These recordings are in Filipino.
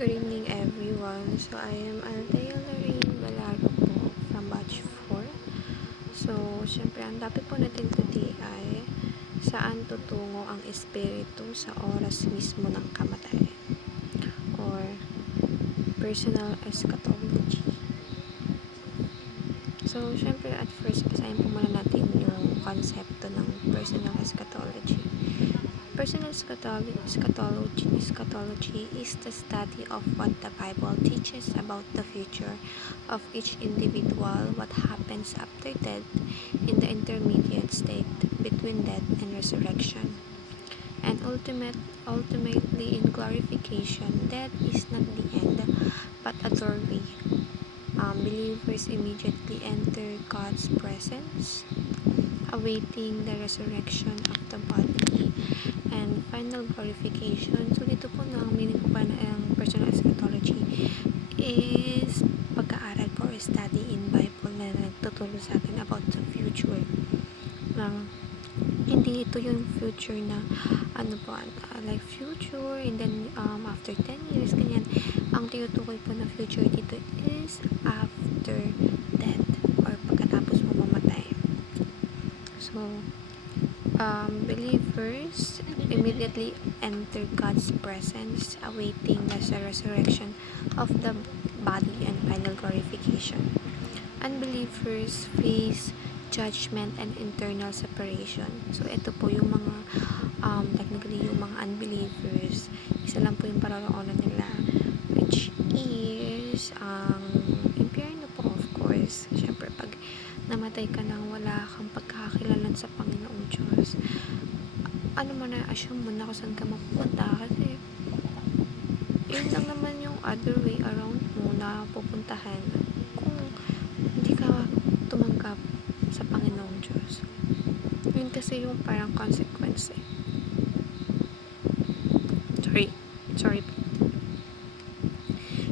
Good evening everyone. So I am Althea Lorraine Balaro po from Batch 4. So, syempre ang topic po natin today ay saan tutungo ang espiritu sa oras mismo ng kamatayan or personal eschatology. So, syempre at first basahin po muna natin yung konsepto ng personal eschatology. Personal eschatology is the study of what the Bible teaches about the future of each individual, what happens after death, in the intermediate state between death and resurrection, and ultimately in glorification. Death is not the end, but a doorway. Believers immediately enter God's presence, awaiting the resurrection of the body and final glorification. So, dito po na ang meaning po pa ng personal eschatology is pag-aaral po or study in Bible na nagtuturo sa atin about the future. Hindi ito yung future na like future and then after 10 years, ganyan. Ang tinutukoy po na future dito is after death or pagkatapos mo mamatay. So, believers immediately enter God's presence, awaiting the resurrection of the body and final glorification. Unbelievers face judgment and internal separation. So, ito po yung mga technically yung mga unbelievers, isa lang po yung pararoonan nila, which is impyerno po, of course. Syempre, pag namatay ka nang wala kang pagkakakilanlan sa Panginoong Diyos, assume mo na kung saan ka mapupunta, kasi yun lang naman yung other way around mo na pupuntahan kung hindi ka tumanggap sa Panginoong Diyos. Yun kasi yung parang consequence Sorry.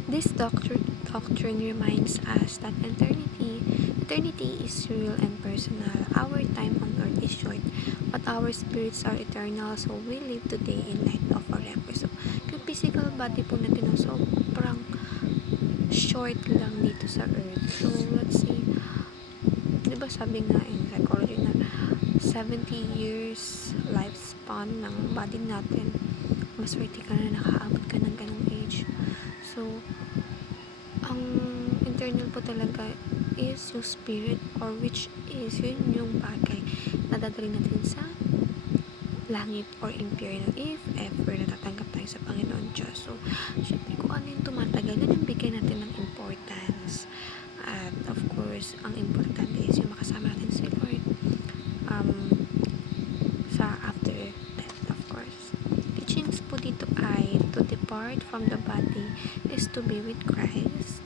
This doctrine reminds us that eternity is real and personal. Our time on earth is short, but our spirits are eternal, so we live today in light of forever. So, yung physical body po natin sobrang short lang dito sa earth. So, let's see. Diba sabi nga in psychology na 70 years lifespan ng body natin, maswerte ka na nakaabot ka ng ganong age. So, ang internal po talaga is yung spirit, or which is yun yung bagay na dadalhin natin sa langit or impyerno if ever natatanggap tayo sa Panginoon Diyos. So, syempre kung ano yung tumatagal, yun yung bigay natin ng importance. At of course, ang importante is yung makasama natin si Lord sa after death, of course. Teachings po dito ay to depart from the body is to be with Christ.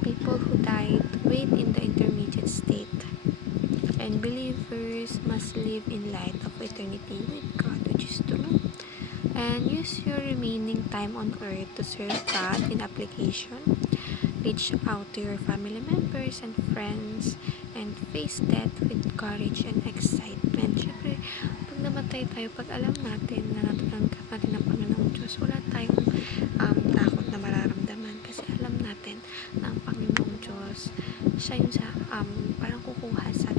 People who died wait in the intermediate state, and believers must live in light of eternity with God, which is true. And use your remaining time on earth to serve God in application. Reach out to your family members and friends and face death with courage and excitement. Siyempre, pag namatay tayo, pag alam natin na natatanggap natin ng Panginoong Diyos, wala tayong takot na mararamdaman, kasi alam natin na ang Panginoong Diyos, siya yung parang kukuha sa